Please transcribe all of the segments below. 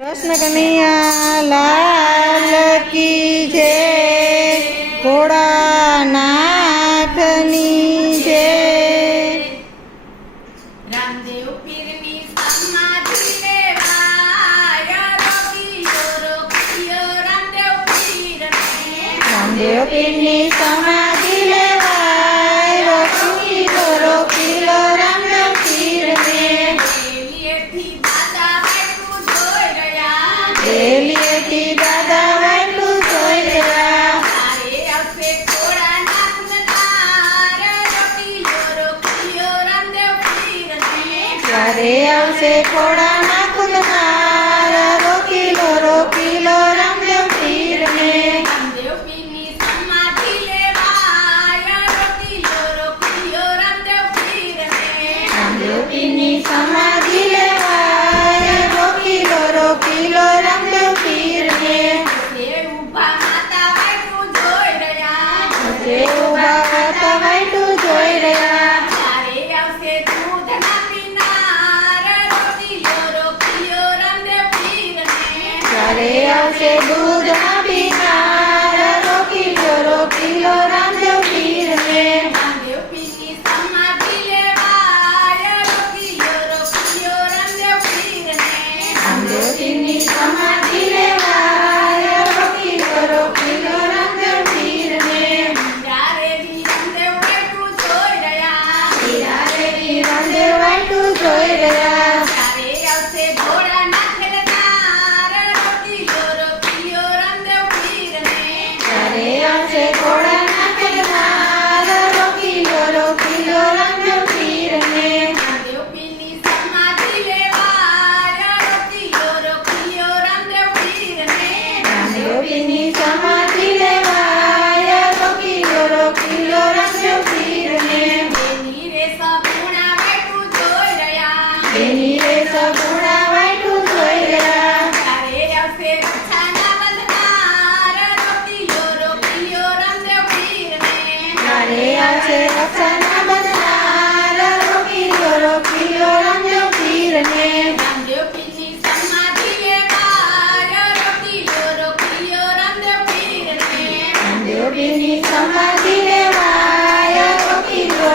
કૃષ્ણ કનૈયા લાલ કી જય, ભોળાનાથની જય। રામદેવ પીરની સમાધિ લેવાય, રોકીયો રામદેવ પીરને। રામદેવ પીરની સમાધિ લેવાય, રોકીલો રામદેવ પીરને। ડેલીએથી દાદા વાટલું જોઈ રહ્યા, તારે આવશે ભોળાનાથના તાર, રોકીયો રામદેવ પીરને। ત્યારે આવશે ભોળાનાથનો તાર, રોકીલો રામદેવ પીરને। રામદેવ પીરની સમાધિ લેવાય, રોકીયો રામદેવ પીરને। રામદેવ પીરની સમાધિ લેવાય, રોકીલો રામદેવ પીરને। તે ઊભા માતા વાટલું જોઈ રહ્યા, જે ઊભા હતા વાટલું જોઈ રહ્યા, તારે આવશે દૂધના પીનાર, રોકીયો રામદેવ પીરને। ત્યારે આવશે દૂધના પીનાર, રોકીલો રામદેવ પીરને। રામદેવ પીરની સમાધિ લેવાય, રોકીયો રામદેવ પીરને। રામદેવ પીરની સમાધિ લેવાય, રોકીલો રામદેવ પીરને। ત્યારે બી રામદેવ વાટલું જોઈ રહ્યા, ત્યારે બી રામદેવ વાટલું જોઈ રહ્યા, તારે આવશે ભોળાનાથના તાર, રોકીયો રામદેવ પીરને। ત્યારે આવશે ભોળાનાથનો તાર, રોકીલો રામદેવ પીરને। રામદેવ પીરની સમાધિ લેવાય, રોકીયો રામદેવ પીરને। રામદેવ પીરની સમાધિ લેવાય, રોકીલો રામદેવ પીરને। એની રે સગુણા વાટલું જોઈ રહ્યા, એની રે સગુણા વાટલું જોઈ રહ્યા, તારે આવશે રક્ષાના બંધનાર, રોકીયો રામદેવ પીરને। ત્યારે આવશે રક્ષાના બંધનાર, રોકીલો રામદેવ પીરને। રામદેવ પીરની સમાધિ લેવાય, રોકીયો રામદેવ પીરને। રામદેવ પીરની સમાધિ લેવાય, રોકીલો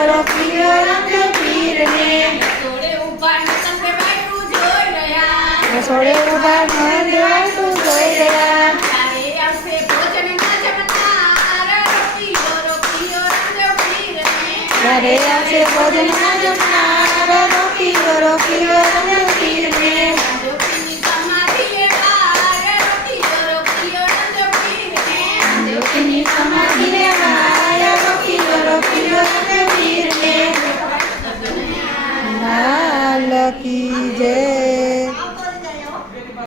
રામદેવ પીરને। રસોડે ઊભા નંદ વાટલું જોઈ રહ્યા, રસોડે ઊભા નંદ વાટલું જોઈ રહ્યા, તારે આવશે ભોજનના જમનાર, રોકીયો રામદેવ પીરને। ત્યારે આવશે ભોજનના જમનાર, રોકીલો રામદેવ પીરને। રામદેવ પીરની સમાધિ લેવાય, રોકીયો રામદેવ પીરને। રામદેવ પીરની સમાધિ લેવાય, રોકીલો રામદેવ પીરને। લાલ કી જય।